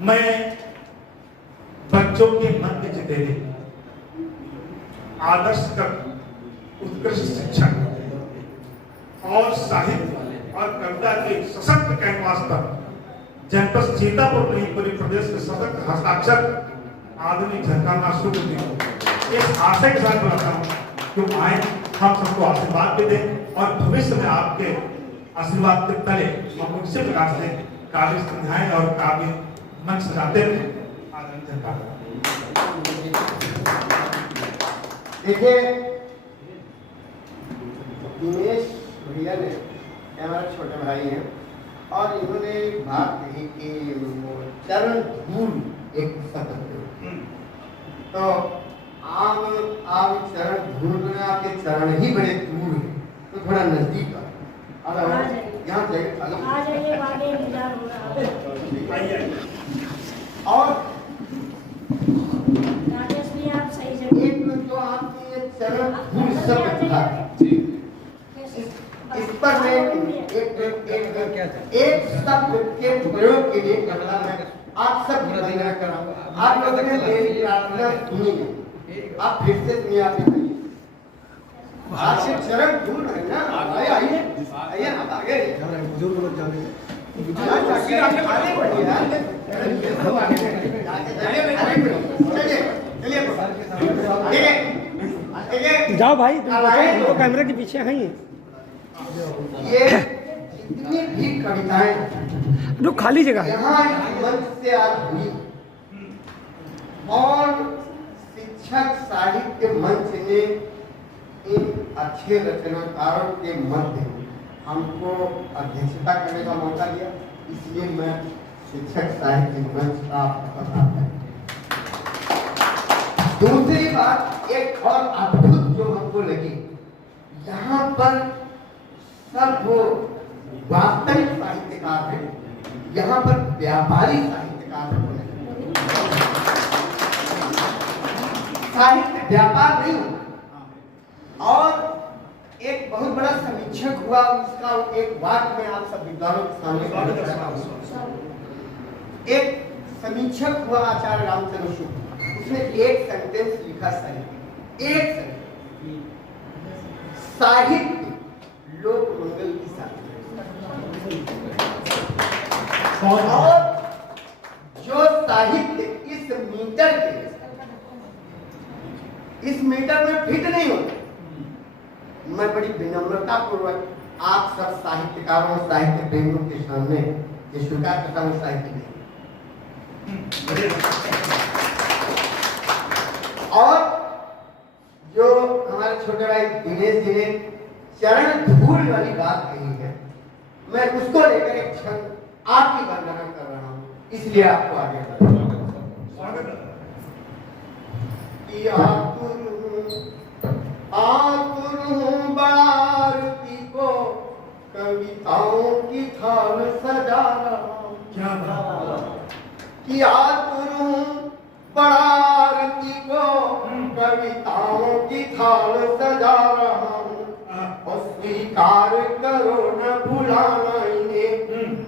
मैं बच्चों के मन में जितेरे आदर्श कर उत्कृष्ट शिक्षक और साहित्य और कविता के सशक्त कैनवास पर जनपद सीतापुर नहीं पूरे प्रदेश के सशक्त हस्ताक्षर आधुनिक झलकाना शुभ दिन इस आशय के साथ बताता हूँ कि आए हम सबको आशीर्वाद भी दें और भविष्य में आपके आशीर्वाद के तले हम उसी प्रकार से काव्य संध्याएं और काव्य मंच सजाते रहे। आधुनिक झलकाना देखिए दिनेश भैया ने हमारे छोटे भाई हैं और इन्होंने एक बात कही कि चरण धूल एक शब्द तो आप चरण धूल में आपके चरण ही बड़े दूर हैं तो थोड़ा नजदीक आ यहाँ और एक जो आपकी ये चरण धूल शब्द था इस पर मैं एक शब्द के प्रयोग के लिए कहता मैं आप सब निवेदन कराऊंगा। आप लोगों ने मेरी प्रार्थना सुनी है, आप फिर से सुनिए। आप आपसे चरण धूल है ना, आइए आइए आइए आप आगे बुजुर्ग लोग जाने जाओ भाई तो कैमरे के पीछे हैं ये जितनी भी कविताएं जो खाली जगह है यहाँ मंच से आज हुई और शिक्षक साहित्य मंच ने इन अच्छे रचनाकारों के मध्य हमको अध्यक्षता करने का मौका दिया, इसलिए मैं शिक्षक साहित्य मंच का पता है। दूसरी बात एक और अद्भुत जो हमको लगी, यहाँ पर सब वो वास्तविक साहित्यकार हैं, यहाँ पर व्यापारी साहित्यकार हैं। साहित्य व्यापार नहीं होता। और एक बहुत बड़ा समीक्षक हुआ, उसका एक वाक्य में आप सब विद्वानों के सामने एक समीक्षक हुआ आचार्य रामचंद्र शुक्ल, उसने एक सेंटेंस लिखा साहित्य, एक सेंटेंस, साहित्य लोक मंगल की साहित्य और जो साहित्य इस मीटर में फिट नहीं होता। मैं बड़ी विनम्रता पूर्वक आप सब साहित्यकारों साहित्य प्रेमियों के सामने ये स्वीकार करता हूँ, साहित्य नहीं। और जो हमारे छोटे भाई दिनेश जी ने चरण धूल वाली बात कही है, मैं उसको लेकर एक क्षण आपकी वंदना कर रहा हूँ, इसलिए आपको आगे स्वागत है। आतुर हूँ बारती को कविताओं की थाल सजा रहा हूँ। क्या बात कि आतुर हूँ बारती को कविताओं की थाल सजा रहा हूँ और स्वीकार करो न भुलाना इन्हें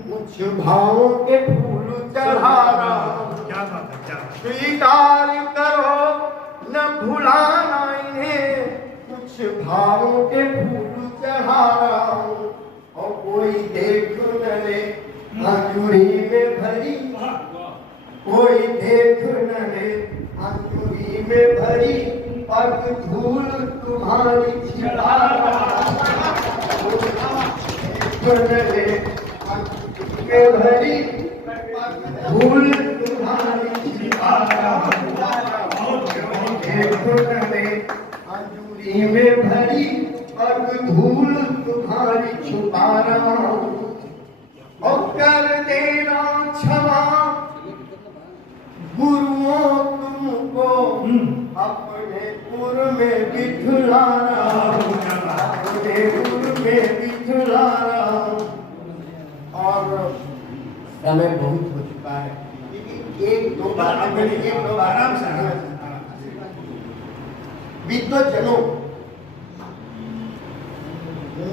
कुछ भावों के फूल चढ़ा रहा हूँ। क्या बात है, क्या स्वीकार करो न भुलाना इन्हें कुछ भावों के फूल चढ़ा रहा हूँ और कोई देख न ले अंजुरी में भरी, कोई देख न ले अंजुरी में भरी पग धूल तुम्हारी छिपा रहा हूँ। देख न ले अंजुरी में भरी पग धूल तुम्हारी छिपा रहा हूँ। देख न ले अंजुरी में भरी पग धूल तुम्हारी छुपा रहा हूँ और कर देना क्षमा गुरुओं तुमको अपने पुर में बिठला रहा हूँ, अपने पुर में बिठला रहा हूँ। और समय बहुत हो चुका है, एक दो बार आराम से विद्वजनों,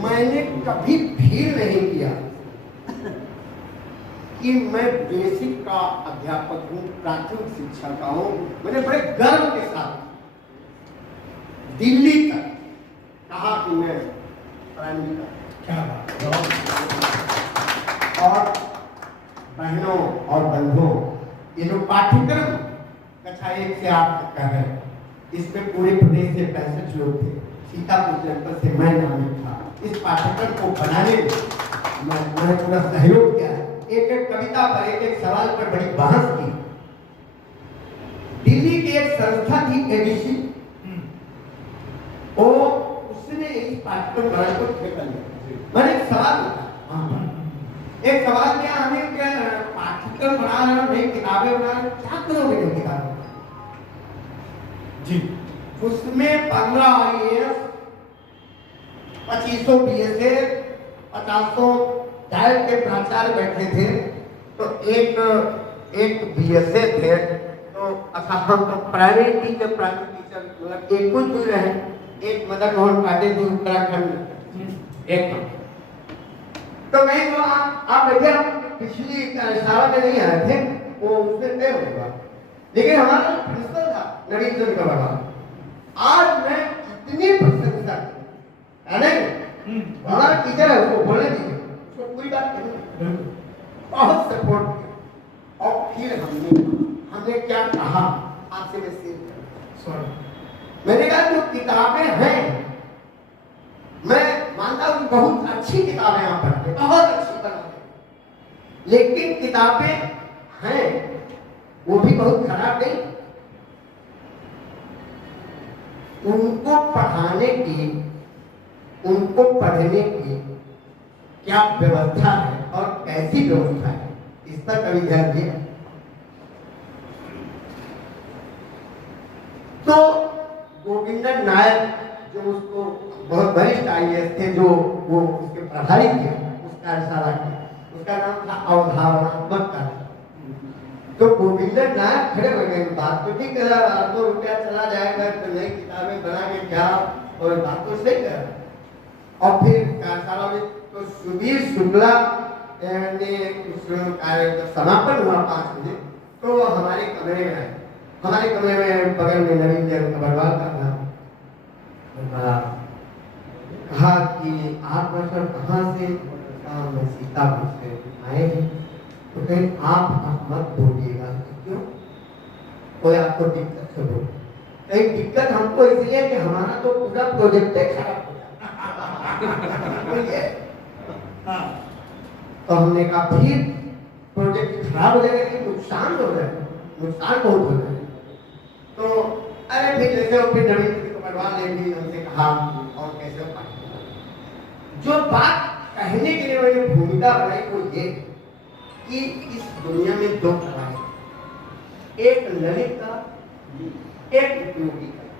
मैंने कभी फील नहीं किया कि मैं बेसिक का अध्यापक हूँ, प्राथमिक शिक्षा का हूँ। मैंने बड़े गर्व के साथ दिल्ली तक कहा कि मैं प्राइमरी का। क्या बात। और बहनों और बंधुओं, ये जो पाठ्यक्रम कक्षा 1 से 8 तक का है, इसमें पूरे प्रदेश से 65 लोग थे। सीतापुर जनपद से मैं नामित था। इस पाठ्यक्रम को बनाने में मैंने पूरा सहयोग किया। एक एक कविता पर, एक एक सवाल पर बड़ी बहस की। दिल्ली की एक संस्था थी एबीसी, वो उसने इस पाठ्यक्रम बनाने को ठेका लिया। मैंने एक सवाल पूछा, एक सवाल क्या, हमें क्या पाठ्यक्रम बना रहे हो, नई किताबें बना रहे हो, क्या करोगे नई किताबें जी? उसमें 15 IAS, 2500 BSA, 50 डायट के प्राचार्य बैठे थे। तो एक BSA थे। तो अच्छा, हम तो प्राइमरी टीचर मतलब एक कुछ भी रहे। एक मदन मोहन पाटिल जी उत्तराखंड एक। तो मैं तो आप देखिए, हम पिछली साल में नहीं आए थे, वो उसमें तय होगा। लेकिन हमारा प्रिंसिपल था नवीन चंद्र कबरवाल, आज मैं कितनी प्रशंसा हमारा टीचर है, उसको बोलने दीजिए, उसको पूरी बात करें, बहुत सपोर्ट किया। और फिर हमने क्या कहा, आपसे मैं शेयर करूं। मैंने कहा जो किताबें हैं, मैं मानता हूँ बहुत अच्छी किताबें आप पढ़ते, बहुत अच्छी बनाते, लेकिन किताबें हैं वो भी बहुत खराब नहीं। उनको पढ़ाने की, उनको पढ़ने की क्या व्यवस्था है और कैसी व्यवस्था है, इस पर कभी ध्यान दिया? तो गोविंदन नायक जो उसको बहुत वरिष्ठ IAS थे, जो वो उसके प्रभारी थे उस कार्यशाला के, उसका नाम था अवधारणात्मक कार्य। तो गोविंदन नायक खड़े हो गए, बात तो ठीक है, 800 रुपया चला जाएगा तो नई किताबें बना के क्या, और बात तो सही कर। और फिर कार्यशाला में तो सुधीर शुक्ला ने उस कार्य का समापन हुआ 5 बजे, तो वो हमारे कमरे में आए। हमारे कमरे में बगल में नवीन चंद्र कबरवाल का था। कहा कि आप सर कहाँ से? मैं सीतापुर से आए हैं। तो कहीं आप मत बोलिएगा। क्यों? कोई आपको दिक्कत से बोल? कहीं दिक्कत हमको इसलिए कि हमारा तो पूरा प्रोजेक्ट खराब हो गया। तो हमने कहा फिर प्रोजेक्ट खराब हो जाएगा कि नुकसान हो जाएगा, नुकसान बहुत हो जाएगा। तो अरे फिर जैसे फिर नवीन कबरवाल ने भी हमसे कहा और कैसे जो बात कहने के लिए मैंने भूमिका बनाई वो ये कि इस दुनिया में 2 कलाएं, एक ललित कला, एक उपयोगी कला।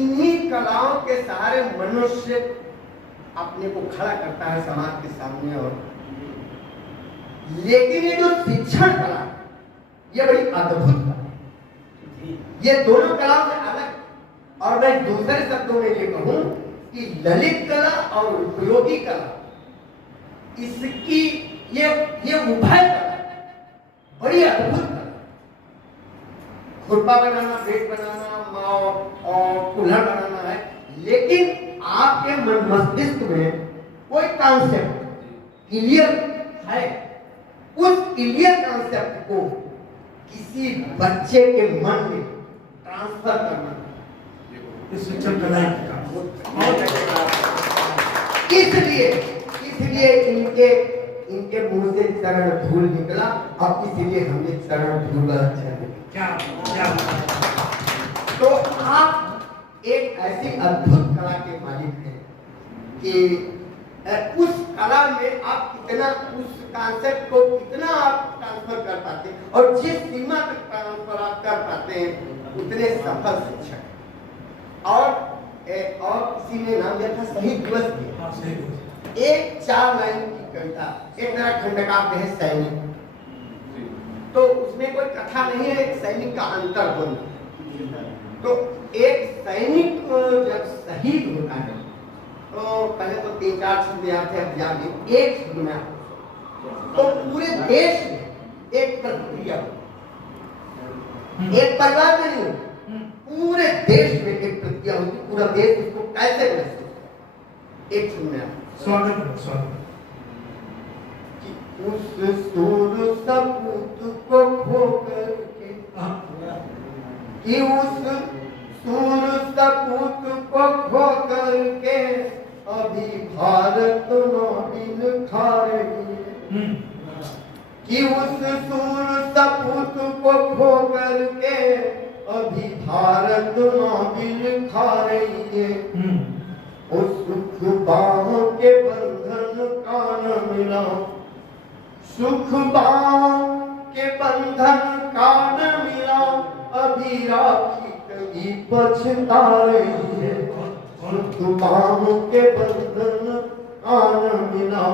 इन्हीं कलाओं के सहारे मनुष्य अपने को खड़ा करता है समाज के सामने। और लेकिन ये जो शिक्षण कला, ये बड़ी अद्भुत कला है। ये दोनों कलाओं से अलग। और मैं दूसरे शब्दों में ये कहूं कि ललित कला और उपयोगी कला, इसकी ये उभय कला बड़ी अद्भुत कला। खुरपा बनाना, बेट बनाना और कुल्हड़ बनाना है, लेकिन आपके मस्तिष्क में कोई कॉन्सेप्ट क्लियर है, उस क्लियर कॉन्सेप्ट को किसी बच्चे के मन में ट्रांसफर करना, शिक्षण कला इसलिए इनके मुंह से चरण धूल निकला और इसलिए हमने चरण धूल क्या। तो आप एक ऐसी अद्भुत कला के मालिक हैं कि उस कला में आप कितना, उस कॉन्सेप्ट को कितना आप ट्रांसफर कर पाते हैं, और जिस सीमा तक ट्रांसफर आप कर पाते हैं उतने सफल शिक्षक। और किसी ने नाम दिया था शहीद दिवस के, एक 4 लाइन की कविता, एक मेरा खंडकाव्य है सैनिक। तो उसमें कोई कथा नहीं है, एक सैनिक का अंतर बोलना। तो एक सैनिक जब शहीद होता है तो पहले तो 3-4 शब्द याद थे, अब याद नहीं, एक शब्द में तो पूरे देश में एक प्रतिक्रिया, एक परिवार में नहीं, पूरे देश में एक प्रतिक्रिया होती, पूरा देश उसको कैसे महसूस करे। एक सुनने स्वागत है, स्वागत कि उस सूर सपूत को खो करके, कि उस सूर सपूत को खो करके अभी भारत नौबिन खा रही है, कि उस सूर सपूत को खो करके अभी भारत नौबिन खा रही है। उस सुख बाहों के बंधन का न मिला, सुख बाहों के बंधन का न मिला, अभी राखी कहीं पछता रही है। सुख बाहों के बंधन का न मिला,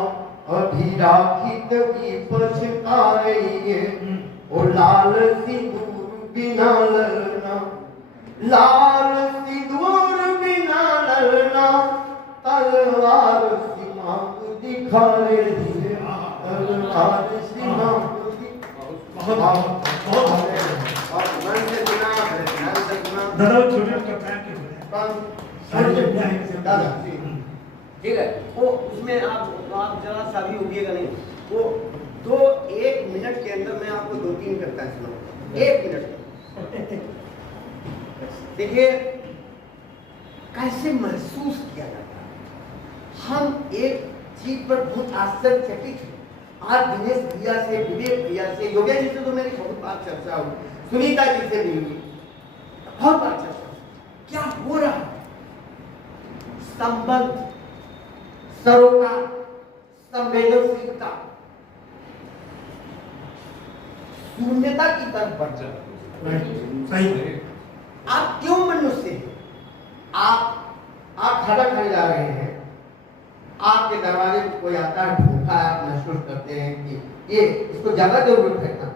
अभी राखी कहीं पछता रही है। ओ लाल सिंदूर बिना ललना, लाल सिंदूर बिना ललना, तलवार सी मांग दिखा रही है, तलवार सी मांग दादा छोटे कप्तान के ठीक है। वो उसमें आप जरा सा भी उठिएगा नहीं, वो 1 मिनट के अंदर मैं आपको 2-3 कविताएं सुनाऊंगा, 1 मिनट। देखिए कैसे महसूस किया जाता है। हम एक चीज पर बहुत आश्चर्यचकित हैं। आज दिनेश भैया से, विवेक भैया से, योगेश जी से तो मेरी बहुत बार चर्चा हुई, सुनीता जी से भी हुई, बहुत बार चर्चा। क्या हो रहा है? संबंध, सरोकार, संवेदनशीलता शून्यता की तरफ बढ़ जाती है। सही है। आप क्यों मनुष्य हैं? आप खाना खाने जा रहे हैं, आपके दरवाजे में कोई आता है, भूखा है, आप महसूस करते हैं कि ये इसको ज्यादा जरूरत है ना,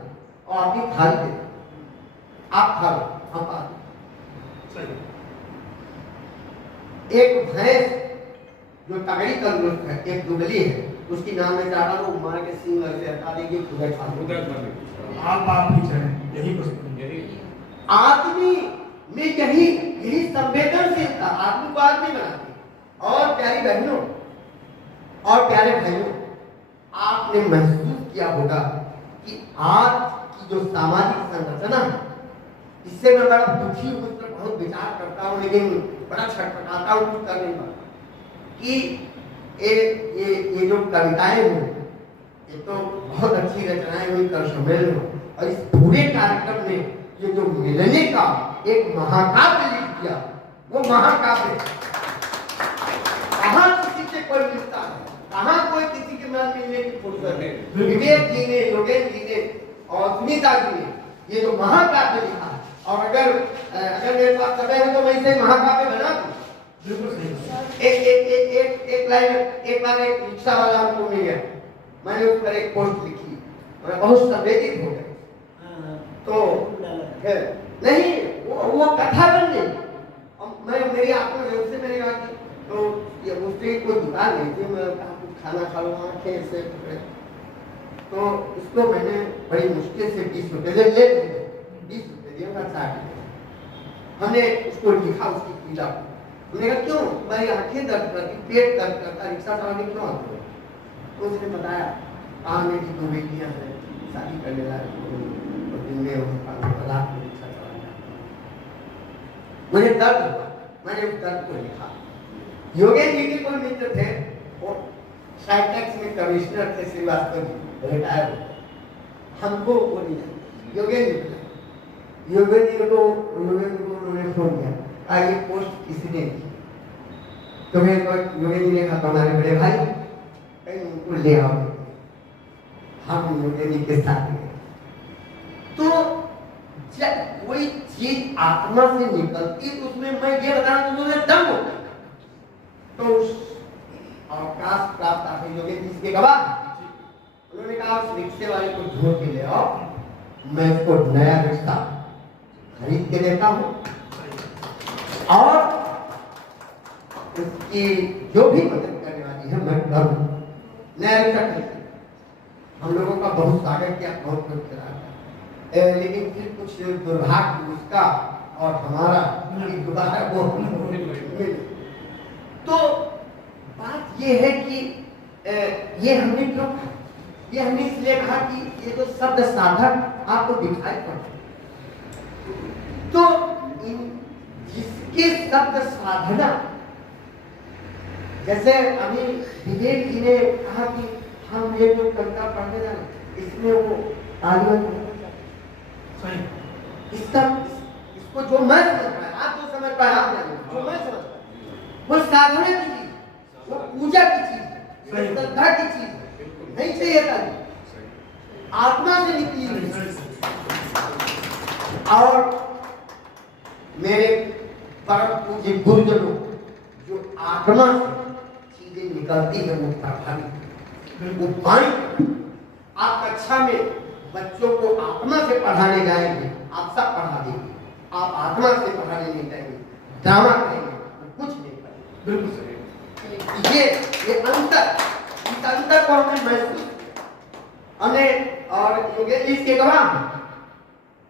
और आपकी थाली दे, आप खा लो, हम खा लो। एक भैंस जो तगड़ी तंदुरुस्त है, एक दुबली है, उसकी नाम में ज्यादा लोग मार के सींग से हटा देंगे, खुदा खा लो। आप ही चाहें, यही बस आदमी में यही संवेदनशीलता आदमी को आदमी बनाती है। और प्यारी बहनों और प्यारे भाइयों, आपने महसूस किया होगा कि आज की जो सामाजिक संरचना है, इससे मैं बड़ा दुखी हूँ, उस पर बहुत विचार करता हूँ, लेकिन बड़ा छटपटाता हूँ, कुछ कर नहीं पाता। कि ये जो कविताएं हो, ये तो बहुत अच्छी रचनाएं हुई, कर सम्मेलन हो, और इस पूरे कार्यक्रम में ये जो मिलने का एक महाकाव्य लिख दिया, वो महाकाव्य कहाँ किसी से कोई मिलता है, कहाँ कोई किसी के साथ मिलने की फुर्सत है। विवेक जी ने, योगेश जी ने और सुनीता जी ने ये जो महाकाव्य लिखा है, और अगर मेरे पास समय है तो मैं इसे महाकाव्य बना दूं। एक लाइन, एक बार एक रिक्शा वाला हमको मिल गया, मैंने उस पर एक पोस्ट लिखी, मैं बहुत संवेदित हो गया। तो नहीं, वो कथा बन गई। मैं मेरी आंखों में उससे मैंने कहा कि तो ये उससे कोई दुकान नहीं थी, मैं कहा कुछ खाना खा लो, आंखें से पकड़े, तो उसको मैंने बड़ी मुश्किल से 20 रुपये ले 20 रुपये दिया, मैं चाट हमने उसको लिखा, उसकी पीड़ा। हमने कहा क्यों भाई, आंखें दर्द करती, पेट दर्द करता, रिक्शा चलाने क्यों आते हो? तो उसने बताया, कहा मेरी 2 बेटियां हैं, शादी करने लायक, दिन में रिक्शा चलाना। मुझे दर्द हुआ, मैंने उस दर्द को लिखा। योगेश जी के कोई मित्र थे, वो साइटेक्स में कमिश्नर थे, श्रीवास्तव जी, रिटायर हो, हमको वो नहीं जानते। योगेश जी को उन्होंने फोन किया, ये पोस्ट किसने की? तो मैं योगेश जी ने कहा, हमारे बड़े भाई कहीं उनको ले आओ, हम योगेश जी के साथ गए। तो जब कोई चीज आत्मा से निकलती, तो उसमें मैं ये बता रहा हूं, तुम्हें दम होता है। तो उस अवकाश प्राप्त आप योगेश जी के गवाह, उन्होंने कहा उस रिक्शे वाले को ढूंढ के ले आओ, मैं इसको नया रिक्शा खरीद के देता हूं, और उसकी जो भी मदद करने वाली है मैं करूं, नया रिक्शा खरीद। हम लोगों का बहुत स्वागत किया, बहुत कुछ करा, लेकिन फिर कुछ दुर्भाग्य उसका और हमारा कि दोबारा वो मिले। तो बात ये है कि ये हमने क्यों कहा? ये हमने इसलिए कहा कि ये तो शब्द साधक आपको दिखाई पड़ते, तो इन जिसके शब्द साधना, जैसे अभी विवेक जी ने कहा कि हम ये जो कविता पढ़ने जा रहे इसमें वो तालिबान सही इसको जो मैं समझ पाया, आप जो समझ पाए आप जाने, जो मैं समझ पाया वो साधना की चीज, वो पूजा की चीज, श्रद्धा की चीज नहीं चाहिए था, आत्मा से निकली हुई। और मेरे परम पूज्य गुरुजनों, जो आत्मा से चीजें निकलती है वो प्रभावित, वो पानी। आप कक्षा में बच्चों को आत्मा से पढ़ाने जाएंगे, आप सब पढ़ा देंगे, आप आत्मा से पढ़ाने नहीं जाएंगे, ड्रामा करेंगे, कुछ नहीं करेंगे। बिल्कुल सही। ये अंतर, इस अंतर को हमने महसूस, हमने और योगेश के गवाह,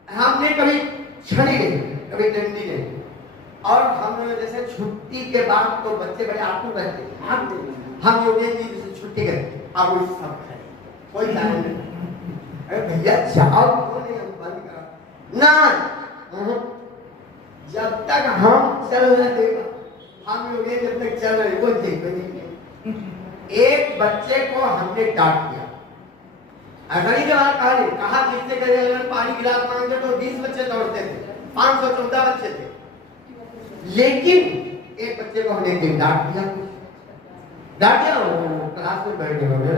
हमने कभी छड़ी नहीं, कभी डंडी नहीं, और हम जैसे छुट्टी के बाद तो बच्चे बड़े आतुर रहते हैं, हम योगेश जी जैसे छुट्टी गए अब वो सब है, कोई जाने नहीं, अरे भैया जाओ, क्यों नहीं, हम बंद करा ना, जब तक हम चल रहे हम योगेश जब तक चल रहे वो देखो नहीं। एक बच्चे को हमने डांट दिया, ऐसा नहीं कहा जिससे कहे पानी गिलास मांगे तो 20 बच्चे दौड़ते थे, 514 बच्चे थे, लेकिन एक बच्चे को हमने एक दिन डांट दिया, वो क्लास में बैठने वाले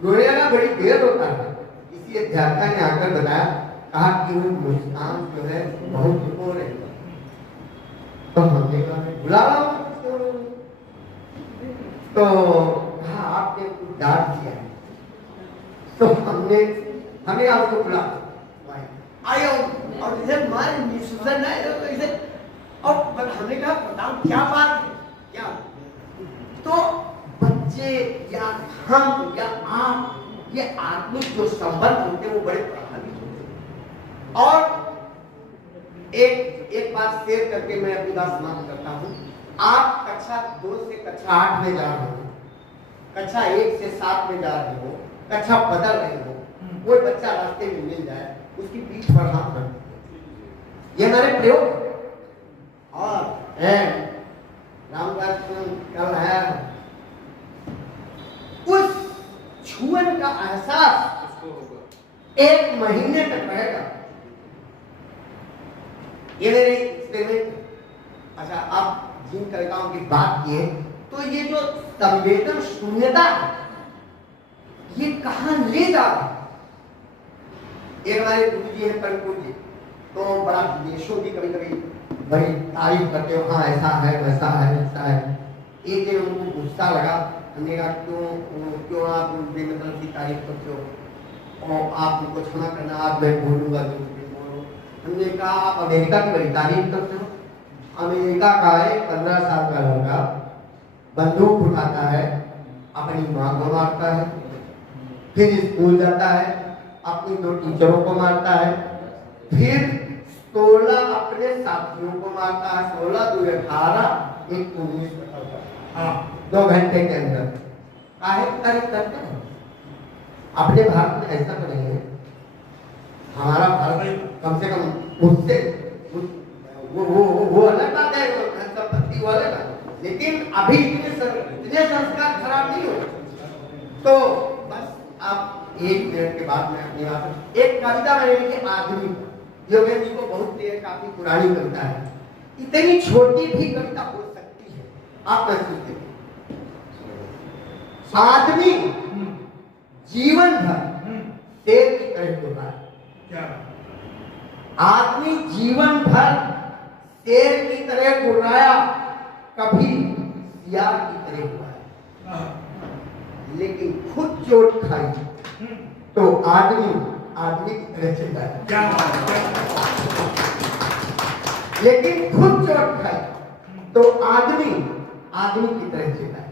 रोने लगा, बड़ी देर होता है। किसी अध्यापिका ने आकर बताया, कहा कि वो मुस्कान जो है बहुत रो रहे, तो हमने कहा बुलावा, तो कहा आपने कुछ डांट दिया है, तो हमने आपको बुला आयो, और इसे मारे निश्चय है इसे, और हमने कहा बताओ क्या बात है, क्या? तो बच्चे या हम या आप, ये आत्मिक जो संबंध होते हैं वो बड़े प्रभावित होते हैं। और एक बात शेयर करके मैं अपनी बात समाप्त करता हूँ। आप कक्षा 2 से कक्षा 8 में जा रहे हो, कक्षा 1 से 7 में जा रहे हो, कक्षा बदल रहे हो, कोई बच्चा रास्ते में मिल जाए, उसकी पीठ पर हाथ रख, ये हमारे प्रयोग। और रामदास कल है, उस छुअन का एहसास 1 महीने तक रहेगा। ये मेरे एक्सपेरिमेंट। अच्छा, आप जिन कविताओं की बात की है, तो ये जो संवेदन शून्यता है, ये कहां ले जा रहा है? एक हमारे गुरु जी है परमपुर जी, तो बड़ा विदेशों की कभी कभी बड़ी तारीफ करते हो, हाँ ऐसा है वैसा है ऐसा है। एक दिन उनको गुस्सा लगा, हमने कहा क्यों आप बेमतलब की तारीफ करते हो, और आप उनको क्षमा करना, आप मैं बोलूँगा जो बोलो। हमने कहा आप अमेरिका की बड़ी तारीफ करते हो। अमेरिका का एक 15 साल का लड़का बंदूक उठाता है, अपनी माँ को मारता है, फिर स्कूल जाता है, अपनी 2 टीचरों को मारता है, फिर 16 अपने साथियों को मारता है, 16 2 18 एक 19 हाँ 2 घंटे के अंदर। काहे तारीफ करते हैं? अपने भारत में ऐसा तो नहीं है। हमारा भारत कम से कम उससे वो अलग बात है, संपत्ति वो अलग है, लेकिन अभी इतने संस्कार खराब नहीं हो। तो बस आप 1 मिनट के बाद में अपनी बात, एक कविता मैंने लिखी आदमी, योगेश जी को बहुत प्रिय, काफी पुरानी कविता है। इतनी छोटी भी कविता हो सकती है, आप महसूस करिए। आदमी जीवन भर शेर की तरह गुर्राया, क्या? आदमी जीवन भर शेर की तरह गुर्राया, कभी सियार की तरह हुआ, लेकिन खुद चोट खाई तो आदमी की तरह चिल्लाया। क्या? लेकिन खुद चोट खाई तो आदमी की तरह चिल्लाया।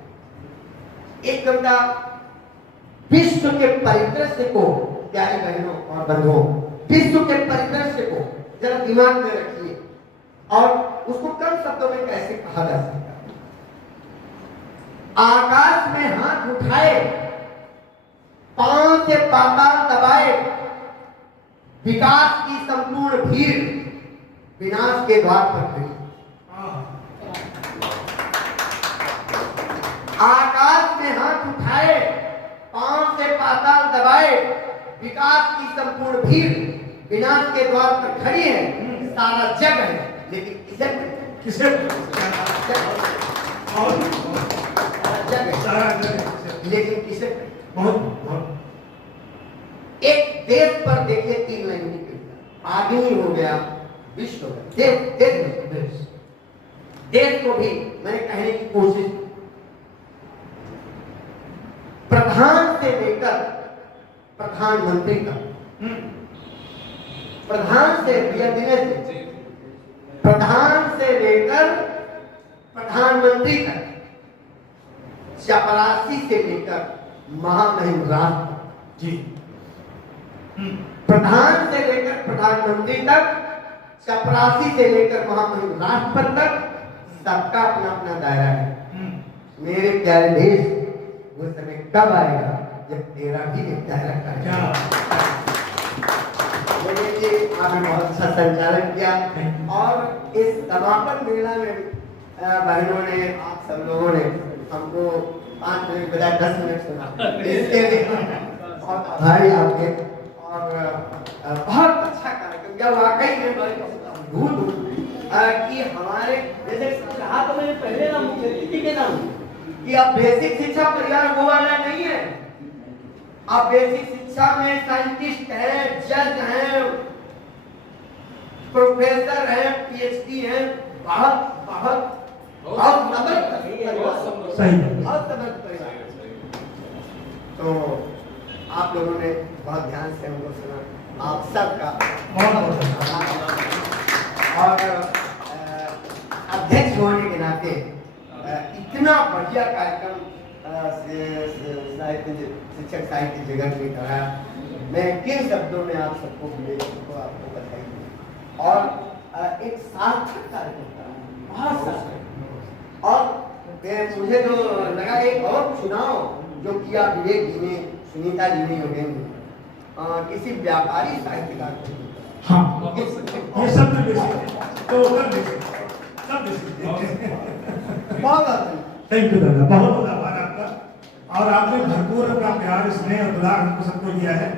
एक कविता विश्व के परिदृश्य को, प्यारी बहनों और बंधुओं, विश्व के परिदृश्य को जरा दिमाग में रखिए और उसको कम शब्दों में कैसे कहा जा सकता है। आकाश में हाथ उठाए, पांव से पाताल दबाए, विकास की संपूर्ण भीड़ विनाश के द्वार पर खड़ी। आकाश में हाथ उठाए, पांव से पाताल दबाए, विकास की संपूर्ण भीड़ विनाश के द्वार पर खड़ी है। सारा जग है, लेकिन किसे किसे जग है, लेकिन किसे बहुत बहुत एक देश पर देखिए 3 लाइन निकल, आदमी हो गया, विश्व हो गया, देश को भी मैंने कहने की कोशिश, प्रधान से लेकर प्रधानमंत्री तक, प्रधान से प्रधान से लेकर प्रधानमंत्री तक, चपरासी से लेकर महामहिम राष्ट्र तक, जी प्रधान से लेकर प्रधानमंत्री तक, चपरासी से लेकर महामहिम राष्ट्र तक, सबका अपना अपना दायरा है। मेरे प्यारे देश, वो समय कब आएगा जब तेरा भी एक दायरा करेगा। आपने बहुत अच्छा संचालन किया और इस समापन मेला में बहनों ने, आप सब लोगों ने हमको 5 मिनट बजाय 10 मिनट सुना, इसके लिए बहुत आभारी आपके। और बहुत अच्छा कार्यक्रम किया, वाकई में अद्भुत कि हमारे जैसे कहा तो मैंने पहले ना मुख्यमंत्री के नाम कि अब बेसिक शिक्षा परिवार वो वाला नहीं है। अब बेसिक शिक्षा में साइंटिस्ट है, जज हैं, प्रोफेसर हैं, पीएचडी हैं, बहुत बहुत बहुत सही तो आप लोगों ने बहुत ध्यान से हमको सुना, आप सबका बहुत बहुत और अध्यक्ष होने के नाते इतना बढ़िया कार्यक्रम शिक्षक साहित्य जगत में कराया। मैं किन शब्दों में आप सबको आपको बधाई दूं और एक सार्थक कार्यक्रम करा, बहुत सार्थक। और मुझे तो लगा एक और चुनाव जो किया विवेक जी ने, सुनीता जी ने, योगेंद्र जी, किसी व्यापारी साहित्यकार को। हाँ, ये सब तो बहुत थैंक यू दादा, बहुत बहुत आभार आपका। और आपने भरपूर अपना प्यार, स्नेह और दुलार हमको सबको दिया है।